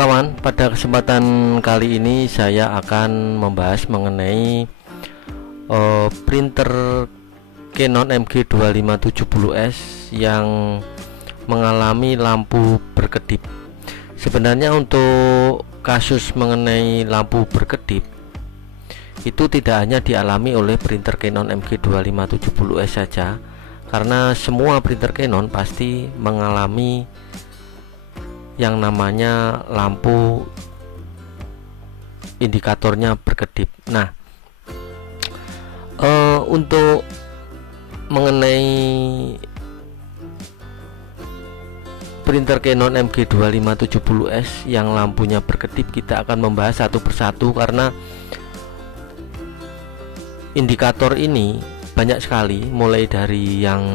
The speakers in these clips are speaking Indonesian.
kawan, pada kesempatan kali ini saya akan membahas mengenai printer Canon MG2570S yang mengalami lampu berkedip. Sebenarnya untuk kasus mengenai lampu berkedip itu tidak hanya dialami oleh printer Canon MG2570S saja, karena semua printer Canon pasti mengalami yang namanya lampu indikatornya berkedip. Nah, untuk mengenai printer Canon MG2570S yang lampunya berkedip, kita akan membahas satu persatu karena indikator ini banyak sekali, mulai dari yang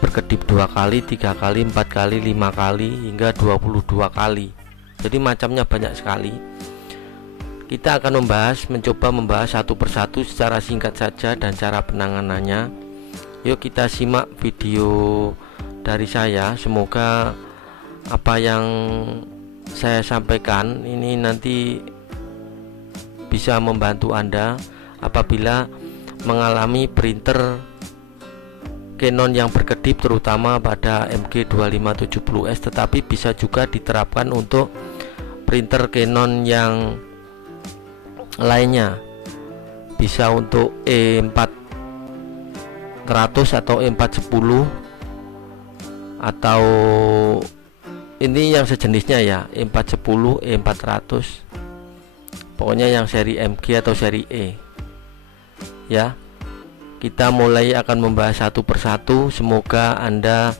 berkedip 2 kali, 3 kali, 4 kali, 5 kali, hingga 22 kali. Jadi macamnya banyak sekali. Kita akan mencoba membahas satu persatu secara singkat saja dan cara penanganannya. Yuk kita simak video dari saya. Semoga apa yang saya sampaikan ini nanti bisa membantu Anda apabila mengalami printer Canon yang berkedip, terutama pada MG2570S, tetapi bisa juga diterapkan untuk printer Canon yang lainnya. Bisa untuk E400 atau E410 atau ini yang sejenisnya ya, E410, E400, pokoknya yang seri MG atau seri E ya. Kita mulai akan membahas satu persatu. Semoga Anda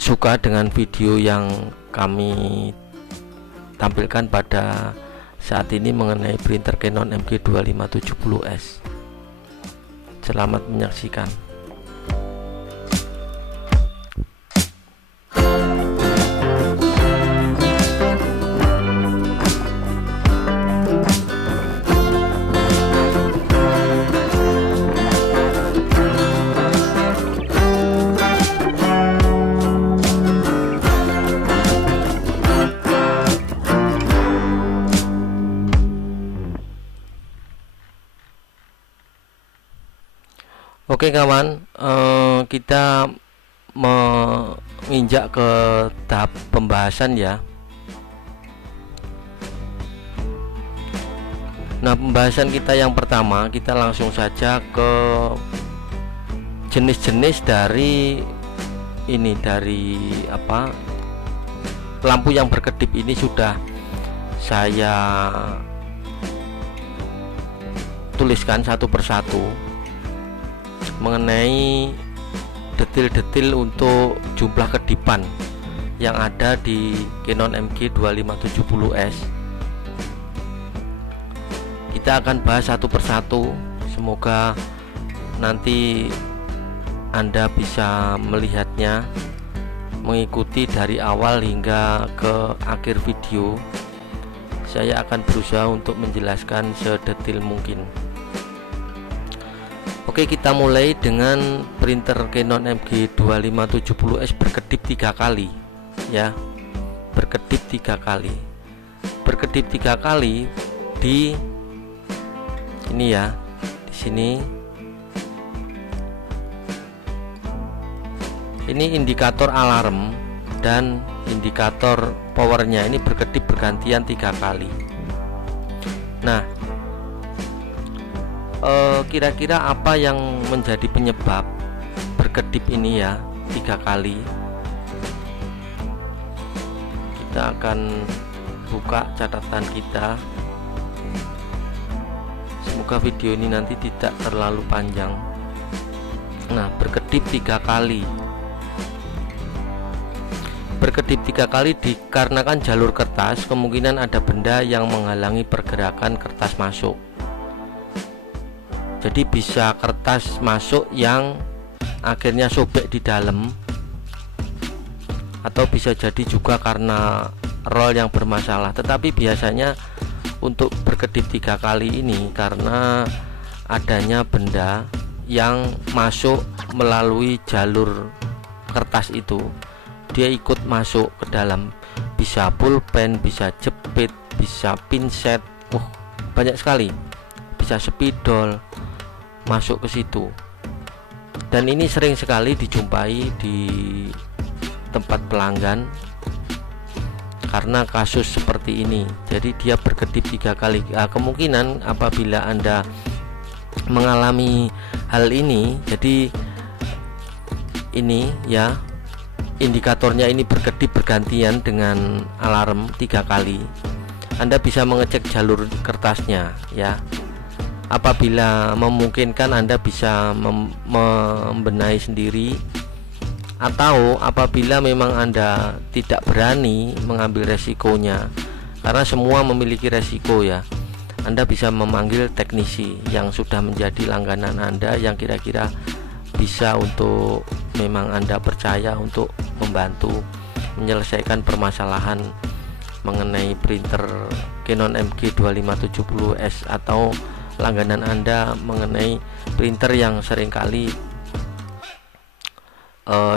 suka dengan video yang kami tampilkan pada saat ini mengenai printer Canon MG2570S. Selamat menyaksikan. Oke kawan, kita menginjak ke tahap pembahasan ya. Nah, pembahasan kita yang pertama, kita langsung saja ke jenis-jenis dari ini, dari apa, lampu yang berkedip ini sudah saya tuliskan satu persatu mengenai detil-detil untuk jumlah kedipan yang ada di Canon MG2570S. Kita akan bahas satu persatu. Semoga nanti Anda bisa melihatnya, mengikuti dari awal hingga ke akhir video. Saya akan berusaha untuk menjelaskan sedetil mungkin. Oke, kita mulai dengan printer Canon MG2570S berkedip 3 kali ya. Berkedip 3 kali. Berkedip 3 kali di ini ya. Di sini. Ini indikator alarm dan indikator powernya ini berkedip bergantian 3 kali. Nah, kira-kira apa yang menjadi penyebab berkedip ini ya 3 kali? Kita akan buka catatan kita. Semoga video ini nanti tidak terlalu panjang. Nah, berkedip 3 kali. Berkedip 3 kali dikarenakan jalur kertas, kemungkinan ada benda yang menghalangi pergerakan kertas masuk. Jadi bisa kertas masuk yang akhirnya sobek di dalam, atau bisa jadi juga karena roll yang bermasalah. Tetapi biasanya untuk berkedip 3 kali ini karena adanya benda yang masuk melalui jalur kertas itu, dia ikut masuk ke dalam. bisa pulpen, bisa jepit, bisa pinset, banyak sekali, bisa spidol masuk ke situ. Dan ini sering sekali dijumpai di tempat pelanggan karena kasus seperti ini. Jadi dia berkedip 3 kali. Kemungkinan apabila Anda mengalami hal ini, jadi ini ya, indikatornya ini berkedip bergantian dengan alarm 3 kali, Anda bisa mengecek jalur kertasnya ya. Apabila memungkinkan, Anda bisa membenahi sendiri, atau apabila memang Anda tidak berani mengambil resikonya, karena semua memiliki resiko ya, Anda bisa memanggil teknisi yang sudah menjadi langganan Anda, yang kira-kira bisa untuk memang Anda percaya untuk membantu menyelesaikan permasalahan mengenai printer Canon MG2570S, atau langganan Anda mengenai printer yang seringkali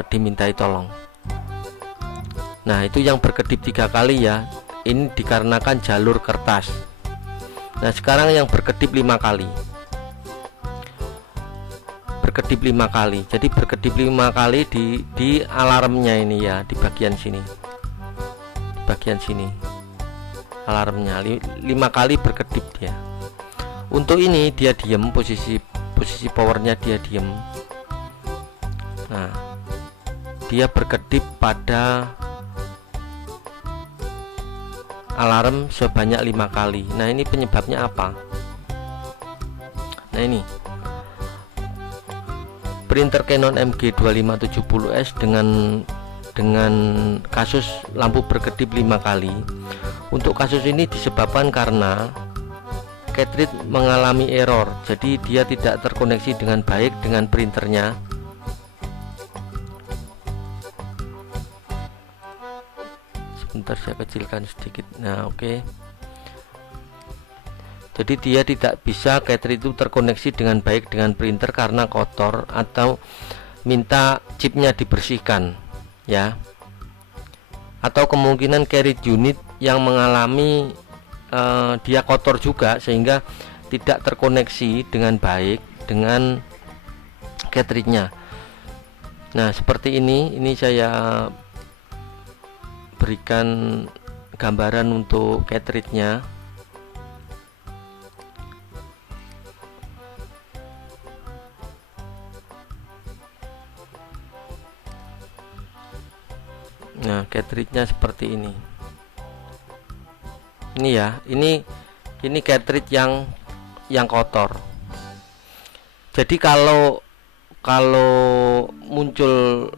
dimintai tolong. Nah, itu yang berkedip 3 kali ya, ini dikarenakan jalur kertas. Nah, sekarang yang berkedip 5 kali, berkedip 5 kali. Jadi berkedip 5 kali di alarmnya ini ya, di bagian sini, di bagian sini alarmnya 5 kali berkedip dia. Untuk ini dia diem, posisi powernya dia diem. Nah, dia berkedip pada alarm sebanyak 5 kali. Nah, ini penyebabnya apa? Nah, ini printer Canon MG2570S dengan kasus lampu berkedip 5 kali. Untuk kasus ini disebabkan karena cartridge mengalami error, jadi dia tidak terkoneksi dengan baik dengan printernya. Sebentar, saya kecilkan sedikit. Nah, oke. Jadi dia tidak bisa, cartridge itu terkoneksi dengan baik dengan printer karena kotor, atau minta chipnya dibersihkan ya, atau kemungkinan cartridge unit yang mengalami dia kotor juga, sehingga tidak terkoneksi dengan baik dengan cartridge-nya. Nah, seperti ini saya berikan gambaran untuk cartridge-nya. Nah, cartridge-nya seperti ini. Ini ya, ini cartridge yang kotor. Jadi kalau muncul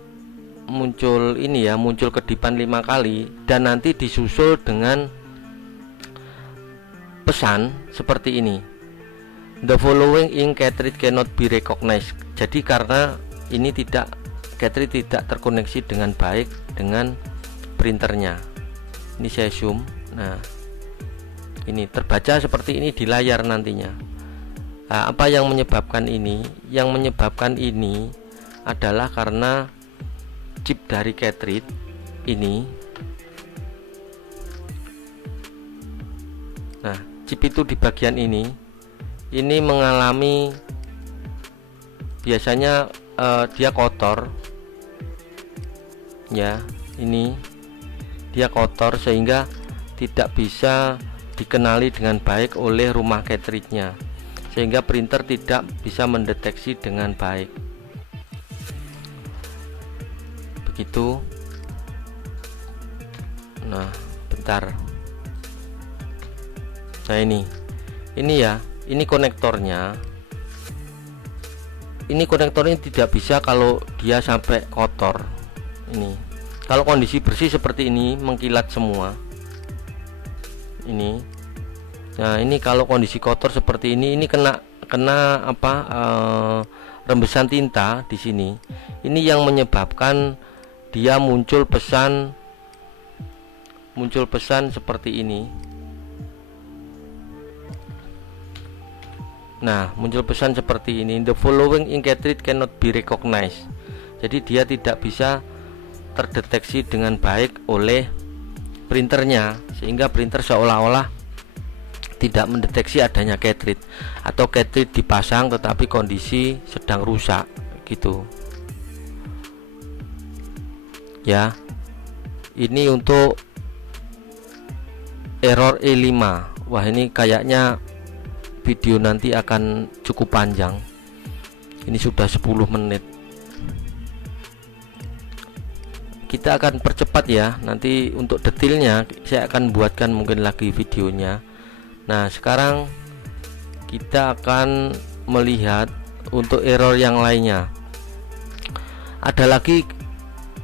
ini ya, muncul kedipan 5 kali dan nanti disusul dengan pesan seperti ini, the following ink cartridge cannot be recognized. Jadi karena ini cartridge tidak terkoneksi dengan baik dengan printernya. Ini saya zoom. Nah, ini terbaca seperti ini di layar nantinya. Nah, apa yang menyebabkan ini? Yang menyebabkan ini adalah karena chip dari cartridge ini. Nah, chip itu di bagian ini mengalami, biasanya dia kotor ya. Ini dia kotor sehingga tidak bisa dikenali dengan baik oleh rumah cartridge-nya, sehingga printer tidak bisa mendeteksi dengan baik. Begitu. Nah, bentar. Nah, ini ya, ini konektornya. Ini konektornya tidak bisa kalau dia sampai kotor. Ini kalau kondisi bersih seperti ini, mengkilat semua ini. Nah, ini kalau kondisi kotor seperti ini kena rembesan tinta di sini. Ini yang menyebabkan dia muncul pesan seperti ini. Nah, muncul pesan seperti ini, the following ink cartridge cannot be recognized. Jadi dia tidak bisa terdeteksi dengan baik oleh printernya, sehingga printer seolah-olah tidak mendeteksi adanya cartridge, atau cartridge dipasang tetapi kondisi sedang rusak gitu ya. Ini untuk error E5. Wah, ini kayaknya video nanti akan cukup panjang. Ini sudah 10 menit. Kita akan percepat ya. Nanti untuk detailnya saya akan buatkan mungkin lagi videonya. Nah, sekarang kita akan melihat untuk error yang lainnya. Ada lagi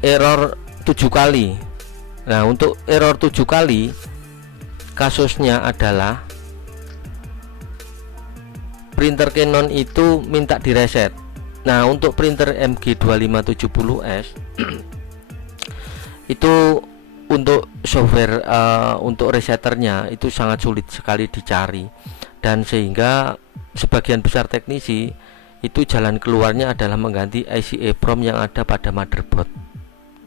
error 7 kali. Nah, untuk error 7 kali kasusnya adalah printer Canon itu minta direset. Nah, untuk printer MG2570S itu untuk software untuk resetternya itu sangat sulit sekali dicari, dan sehingga sebagian besar teknisi itu jalan keluarnya adalah mengganti IC EEPROM yang ada pada motherboard.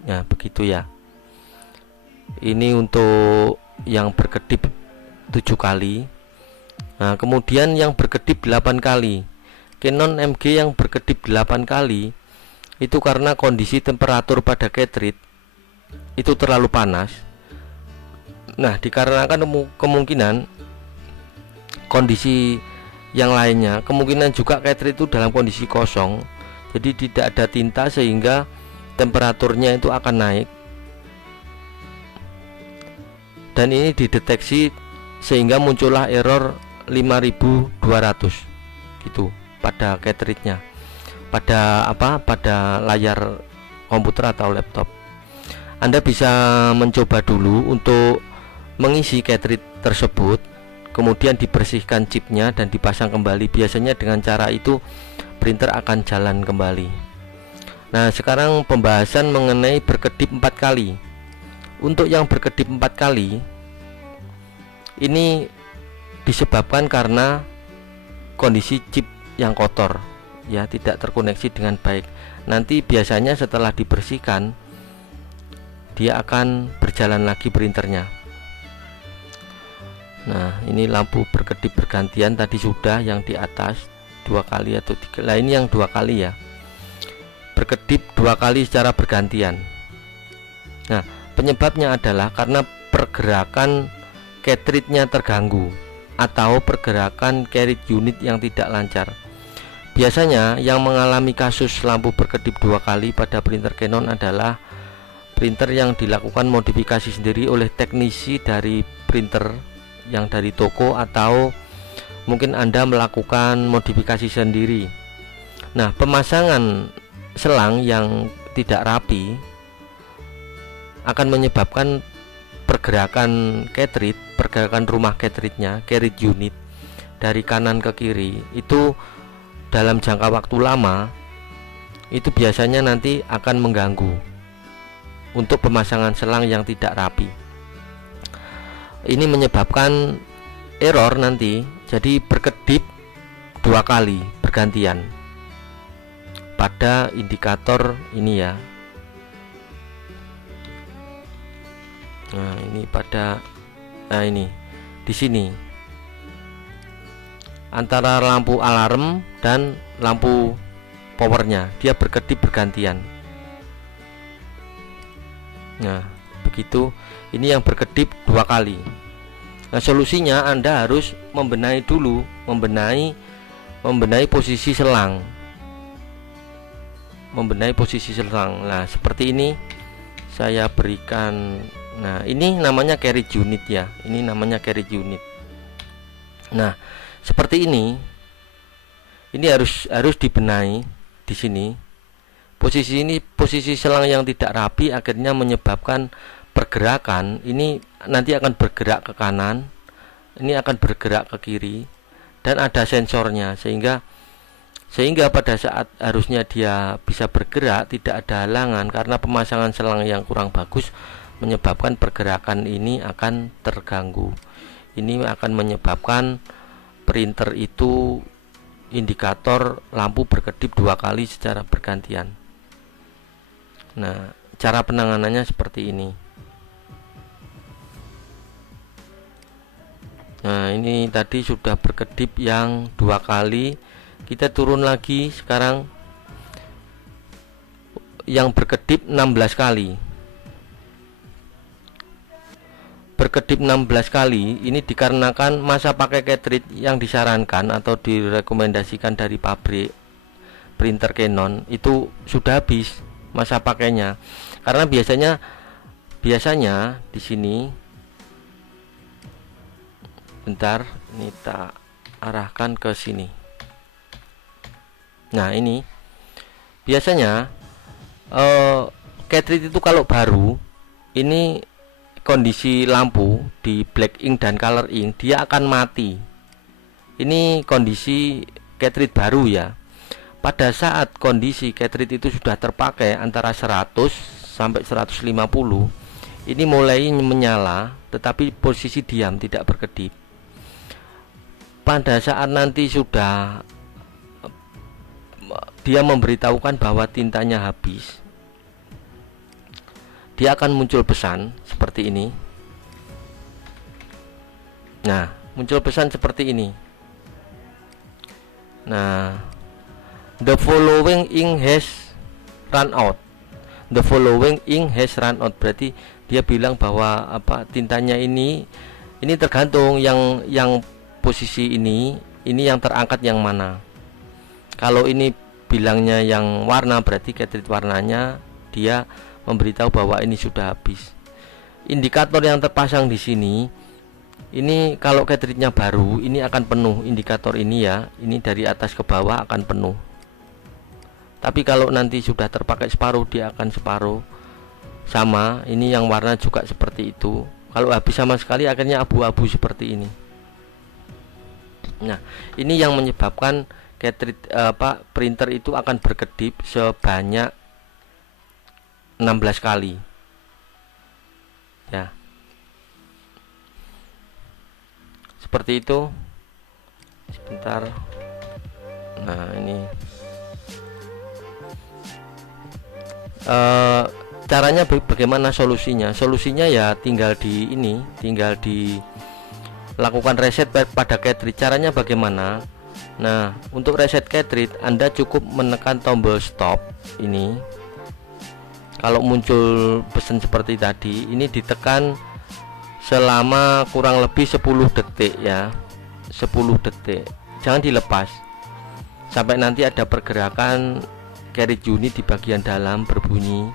Ya, begitu ya. Ini untuk yang berkedip 7 kali. Nah, kemudian yang berkedip 8 kali. Canon MG yang berkedip 8 kali itu karena kondisi temperatur pada cartridge itu terlalu panas. Nah, dikarenakan kemungkinan kondisi yang lainnya, kemungkinan juga cartridge itu dalam kondisi kosong, jadi tidak ada tinta sehingga temperaturnya itu akan naik, dan ini dideteksi sehingga muncullah error 5200 gitu pada cartridge-nya, pada layar komputer atau laptop. Anda bisa mencoba dulu untuk mengisi cartridge tersebut, kemudian dibersihkan chipnya dan dipasang kembali. Biasanya dengan cara itu printer akan jalan kembali. Nah, sekarang pembahasan mengenai berkedip 4 kali. Untuk yang berkedip 4 kali ini disebabkan karena kondisi chip yang kotor ya, tidak terkoneksi dengan baik. Nanti biasanya setelah dibersihkan dia akan berjalan lagi printernya. Nah, ini lampu berkedip bergantian tadi sudah, yang di atas 2 kali atau 3. Nah, ini yang 2 kali ya, berkedip 2 kali secara bergantian. Nah, penyebabnya adalah karena pergerakan cartridge-nya terganggu atau pergerakan cartridge unit yang tidak lancar. Biasanya yang mengalami kasus lampu berkedip 2 kali pada printer Canon adalah printer yang dilakukan modifikasi sendiri oleh teknisi dari printer yang dari toko, atau mungkin Anda melakukan modifikasi sendiri. Nah, pemasangan selang yang tidak rapi akan menyebabkan pergerakan cartridge, pergerakan rumah cartridge-nya, cartridge unit dari kanan ke kiri itu dalam jangka waktu lama itu biasanya nanti akan mengganggu untuk pemasangan selang yang tidak rapi. Ini menyebabkan error nanti, jadi berkedip 2 kali bergantian pada indikator ini ya. Nah, ini pada ini di sini antara lampu alarm dan lampu powernya dia berkedip bergantian. Nah, begitu. Ini yang berkedip 2 kali. Nah, solusinya Anda harus membenahi dulu, membenahi posisi selang. Membenahi posisi selang. Nah, seperti ini saya berikan. Nah, ini namanya cartridge unit ya. Ini namanya cartridge unit. Nah, seperti ini. Ini harus dibenahi di sini. Posisi selang yang tidak rapi akhirnya menyebabkan pergerakan ini nanti akan bergerak ke kanan, ini akan bergerak ke kiri, dan ada sensornya sehingga pada saat harusnya dia bisa bergerak tidak ada halangan, karena pemasangan selang yang kurang bagus menyebabkan pergerakan ini akan terganggu. Ini akan menyebabkan printer itu indikator lampu berkedip 2 kali secara bergantian. Nah, cara penanganannya seperti ini. Nah, ini tadi sudah berkedip yang 2 kali. Kita turun lagi, sekarang yang berkedip 16 kali. Berkedip 16 kali ini dikarenakan masa pakai cartridge yang disarankan atau direkomendasikan dari pabrik printer Canon itu sudah habis masa pakainya. Karena biasanya di sini, bentar, ini tak arahkan ke sini. Nah, ini biasanya cartridge itu kalau baru, ini kondisi lampu di black ink dan color ink dia akan mati. Ini kondisi cartridge baru ya. Pada saat kondisi cartridge itu sudah terpakai antara 100 sampai 150, ini mulai menyala tetapi posisi diam, tidak berkedip. Pada saat nanti sudah dia memberitahukan bahwa tintanya habis, dia akan muncul pesan seperti ini. Nah, muncul pesan seperti ini. Nah, the following ink has run out. The following ink has run out, berarti dia bilang bahwa tintanya ini tergantung yang posisi ini yang terangkat yang mana. Kalau ini bilangnya yang warna, berarti cartridge warnanya dia memberitahu bahwa ini sudah habis. Indikator yang terpasang di sini, ini kalau cartridge-nya baru, ini akan penuh indikator ini ya. Ini dari atas ke bawah akan penuh. Tapi kalau nanti sudah terpakai separuh, dia akan separuh. Sama, ini yang warna juga seperti itu. Kalau habis sama sekali, akhirnya abu-abu seperti ini. Nah, ini yang menyebabkan cartridge printer itu akan berkedip sebanyak 16 kali ya, seperti itu. Sebentar. Nah, ini caranya bagaimana solusinya? Solusinya ya tinggal dilakukan reset pada cartridge. Caranya bagaimana? Nah, untuk reset cartridge Anda cukup menekan tombol stop ini. Kalau muncul pesan seperti tadi, ini ditekan selama kurang lebih 10 detik ya. 10 detik. Jangan dilepas sampai nanti ada pergerakan cartridge unit di bagian dalam berbunyi,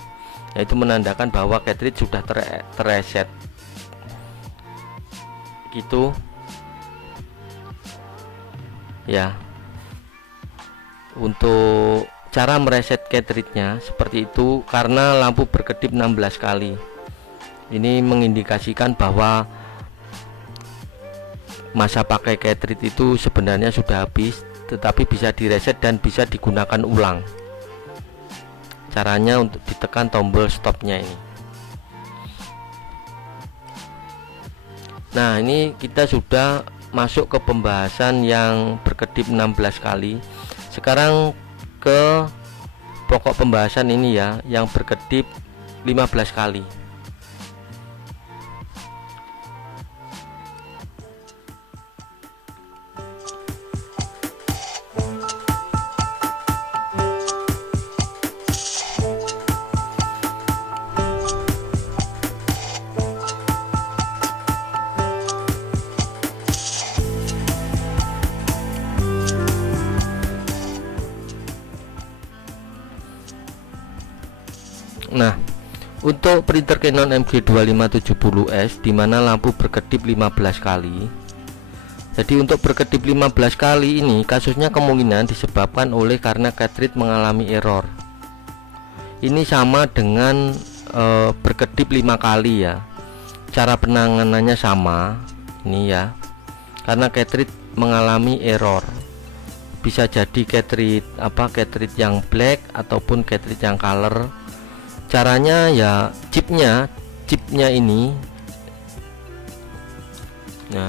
yaitu menandakan bahwa cartridge sudah terreset. Gitu. Ya. Untuk cara mereset cartridge-nya seperti itu, karena lampu berkedip 16 kali. Ini mengindikasikan bahwa masa pakai cartridge itu sebenarnya sudah habis, tetapi bisa direset dan bisa digunakan ulang. Caranya untuk ditekan tombol stopnya ini. Nah, ini kita sudah masuk ke pembahasan yang berkedip 16 kali. Sekarang ke pokok pembahasan ini ya, yang berkedip 15 kali. Nah, untuk printer Canon MG2570S dimana lampu berkedip 15 kali. Jadi untuk berkedip 15 kali ini kasusnya kemungkinan disebabkan oleh karena cartridge mengalami error. Ini sama dengan berkedip 5 kali ya. Cara penanganannya sama ini ya. Karena cartridge mengalami error. Bisa jadi cartridge yang black ataupun cartridge yang color. Caranya ya chipnya ini, nah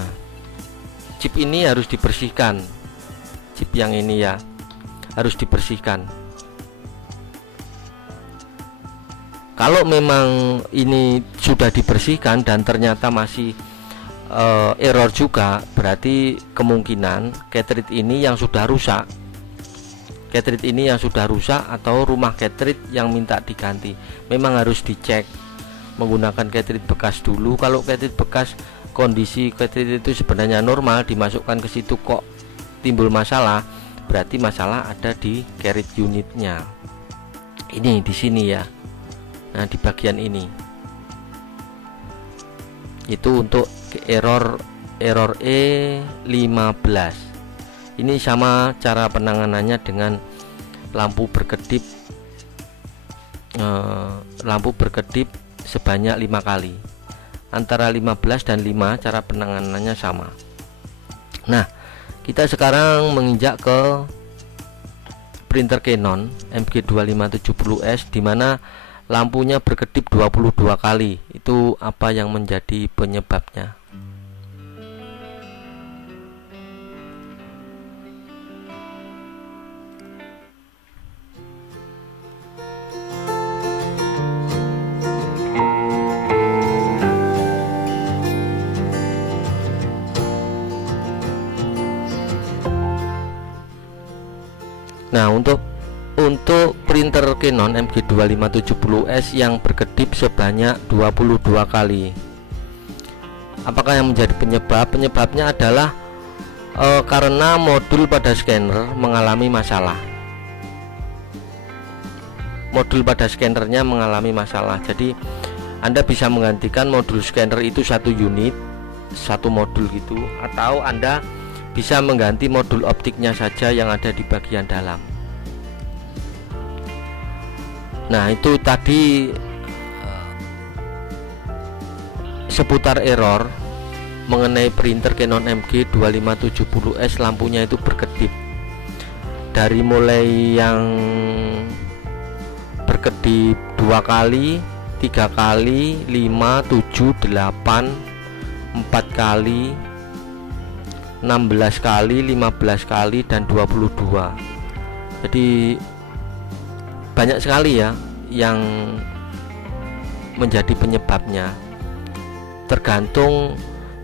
chip ini harus dibersihkan. Chip yang ini ya harus dibersihkan. Kalau memang ini sudah dibersihkan dan ternyata masih error juga, berarti kemungkinan cartridge ini yang sudah rusak, atau rumah cartridge yang minta diganti. Memang harus dicek menggunakan cartridge bekas dulu. Kalau cartridge bekas kondisi cartridge itu sebenarnya normal, dimasukkan ke situ kok timbul masalah, berarti masalah ada di cartridge unitnya. Ini di sini ya. Nah, di bagian ini itu untuk error E15. Ini sama cara penanganannya dengan lampu berkedip sebanyak 5 kali. Antara 15 dan 5 cara penanganannya sama. Nah, kita sekarang menginjak ke printer Canon MG2570S di mana lampunya berkedip 22 kali. Itu apa yang menjadi penyebabnya? Nah, untuk printer Canon MG2570S yang berkedip sebanyak 22 kali, apakah yang menjadi penyebab? Penyebabnya adalah karena modul pada scanner mengalami masalah. Modul pada scannernya mengalami masalah. Jadi Anda bisa menggantikan modul scanner itu satu unit, satu modul gitu, atau Anda bisa mengganti modul optiknya saja yang ada di bagian dalam. Nah, itu tadi seputar error mengenai printer Canon MG2570S, lampunya itu berkedip. Dari mulai yang berkedip 2 kali, 3 kali, 5, 7, 8, 4 kali, 16 kali, 15 kali, dan 22. Jadi banyak sekali ya yang menjadi penyebabnya. Tergantung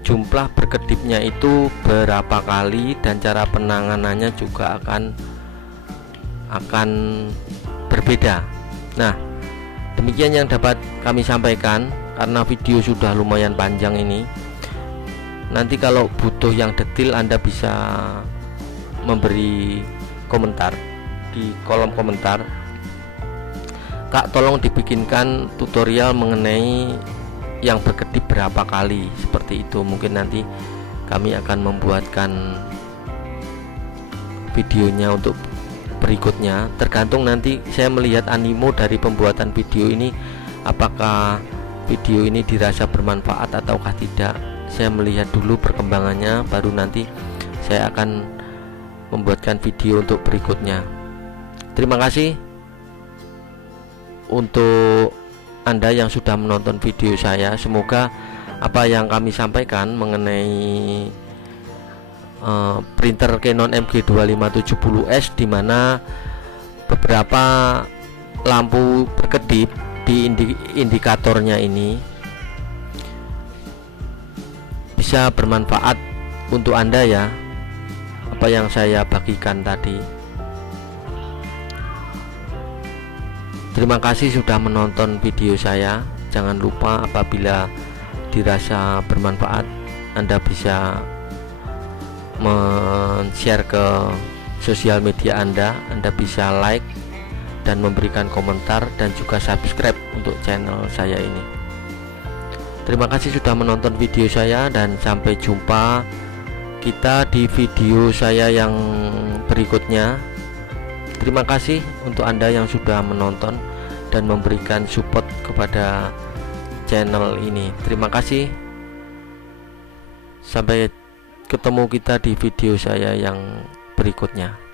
jumlah berkedipnya itu berapa kali, dan cara penanganannya juga akan berbeda. Nah, demikian yang dapat kami sampaikan karena video sudah lumayan panjang ini. Nanti kalau butuh yang detail Anda bisa memberi komentar di kolom komentar. Kak, tolong dibikinkan tutorial mengenai yang berkedip berapa kali, seperti itu. Mungkin nanti kami akan membuatkan videonya untuk berikutnya. Tergantung nanti saya melihat animo dari pembuatan video ini, apakah video ini dirasa bermanfaat ataukah tidak. Saya melihat dulu perkembangannya, baru nanti saya akan membuatkan video untuk berikutnya. Terima kasih untuk Anda yang sudah menonton video saya. Semoga apa yang kami sampaikan mengenai printer Canon MG2570S, di mana beberapa lampu berkedip di indikatornya ini bisa bermanfaat untuk Anda ya, apa yang saya bagikan tadi. Terima kasih sudah menonton video saya. Jangan lupa apabila dirasa bermanfaat, Anda bisa men-share ke sosial media Anda bisa like dan memberikan komentar, dan juga subscribe untuk channel saya ini. Terima kasih sudah menonton video saya, dan sampai jumpa kita di video saya yang berikutnya. Terima kasih untuk Anda yang sudah menonton dan memberikan support kepada channel ini. Terima kasih. Sampai ketemu kita di video saya yang berikutnya.